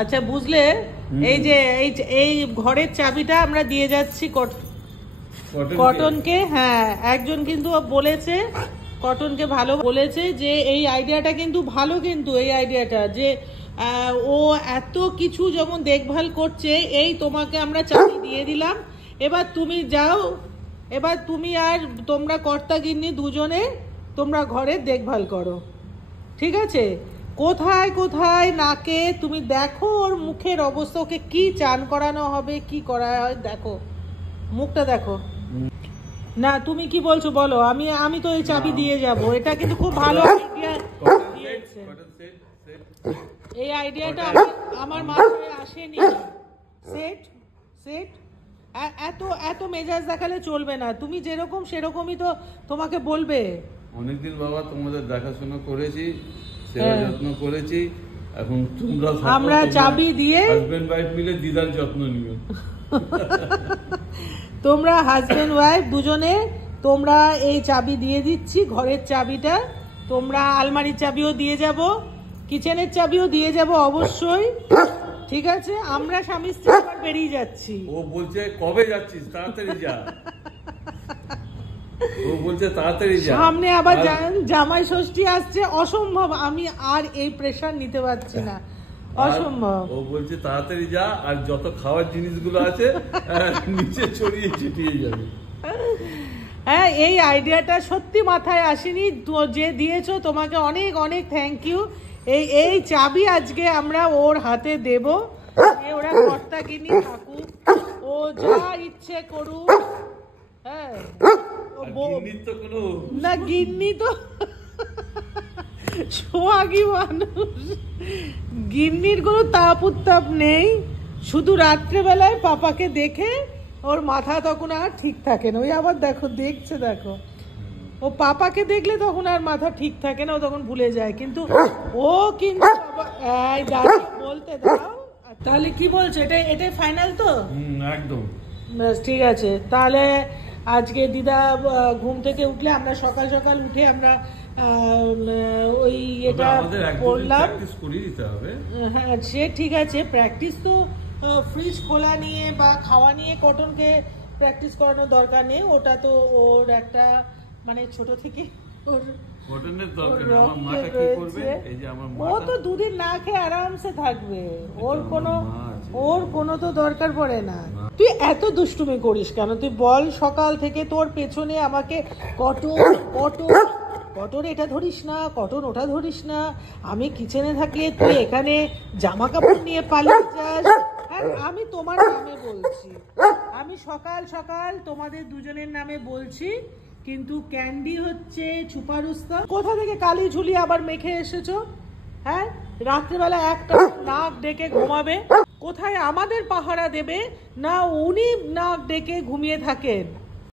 আচ্ছা বুঝলে, এই যে এই ঘরের চাবিটা আমরা দিয়ে যাচ্ছি কটনকে। হ্যাঁ, একজন কিন্তু বলেছে, কটনকে ভালো বলেছে যে এই আইডিয়াটা কিন্তু ভালো, কিন্তু এই আইডিয়াটা যে ও এত কিছু যেমন দেখভাল করছে, এই তোমাকে আমরা চাবি দিয়ে দিলাম, এবার তুমি যাও, এবার তুমি আর তোমরা কর্তাগিন্নি দুজনে তোমরা ঘরের দেখভাল করো, ঠিক আছে? কোথায় কোথায় নাকে তুমি দেখো ওর মুখের অবস্থা, ওকে কি চান করানো হবে, কি করা হয় দেখো, মুখটা দেখো না। তুমি কি বলছো বলো? আমি তো এই চাবি দিয়ে যাব, এটা কিন্তু খুব ভালো আইডিয়া দিয়েছে। এই আইডিয়াটা আমার মাথায় আসেনি। সেট সেট এত এত মেজাজ দেখালে চলবে না, তুমি যেরকম সেরকমই তো তোমাকে বলবে। অনেকদিন বাবা তোমাদের দেখাশোনা করেছি, সেবা যত্ন করেছি, এখন তোমরা আমরা চাবি দিয়ে হাজবেন্ড ওয়াইফ মিলে দিদার যত্ন নিও। তোমরা হাজবেন্ড ওয়াইফ দুজনে তোমরা এই চাবি দিয়ে দিচ্ছি, ঘরের চাবিটা, তোমরা আলমারির চাবিও দিয়ে যাব, কিচেনের চাবিও দিয়ে যাব অবশ্যই, ঠিক আছে? আমরা স্বামী স্ত্রী আবার বেরিয়ে যাচ্ছি। ও বলছে কবে যাচ্ছিস, তাড়াতাড়ি যা। ও বলছে তাড়াতাড়ি যা, সামনে আবার জামাই ষষ্ঠী আসছে, অসম্ভব, আমি আর এই প্রেশার নিতে পারছি না, অসম্ভব। ও বলছে তাড়াতাড়ি যা, আর যত খাওয়ার জিনিসগুলো আছে নিচে ছড়িয়ে ছিটিয়ে যাবে। হ্যাঁ, এই আইডিয়াটা সত্যি মাথায় আসেনি, যে দিয়েছো তোমাকে অনেক অনেক থ্যাংক ইউ। এই চাবি আজকে আমরা ওর হাতে দেব, ওরা কর্তাগিন্নি থাকুক, ও যা ইচ্ছে করুক। হ্যাঁ, না গিন্নি তো সোহাগী মানুষ, গিন্নির কোনো তাপ উত্তাপ নেই, শুধু রাত্রেবেলায় পাপাকে দেখে ওর মাথা তখন আর ঠিক থাকে না। ওই আবার দেখো দেখছে, দেখো ও পাপাকে দেখলে তখন আর মাথা ঠিক থাকে না, ও তখন ভুলে যায়, কিন্তু ও কিন্তু বলতে দাও। তাহলে কি বলছো, এটাই ফাইনাল তো? একদম ঠিক আছে, তাহলে আজকে দিদা ঘুম থেকে উঠলে আমরা সকাল সকাল উঠে আমরা ওই এটা করলাম। হ্যাঁ সে ঠিক আছে, প্র্যাকটিস তো ফ্রিজ খোলা নিয়ে বা খাওয়া নিয়ে কটনকে প্র্যাকটিস করানোর দরকার নেই, ওটা তো ওর একটা মানে ছোট থেকে ও তো দুদিন না খেয়ে আরামসে থাকবে, ওর কোনো তো দরকার পড়ে না। তুই এত দুষ্টুমি করিস কেন? তুই বল, সকাল থেকে তোর পেছনে আমাকে কটন এটা ধরিস না, কটন ওটা ধরিস না, আমি কিচেনে থাকলে তুই এখানে জামা কাপড় নিয়ে পালিয়ে যাস। হ্যাঁ, আমি তোমার নামে বলছি, আমি সকাল সকাল তোমাদের দুজনের নামে বলছি, কিন্তু ক্যান্ডি হচ্ছে ছুপারুস্তা। কোথা থেকে কালি ঝুলি আবার মেখে এসেছো? হ্যাঁ, রাত্রেবেলা একটা নাক ডেকে ঘুমাবে, কোথায় আমাদের পাহারা দেবে না উনি নাক ডেকে ঘুমিয়ে থাকেন।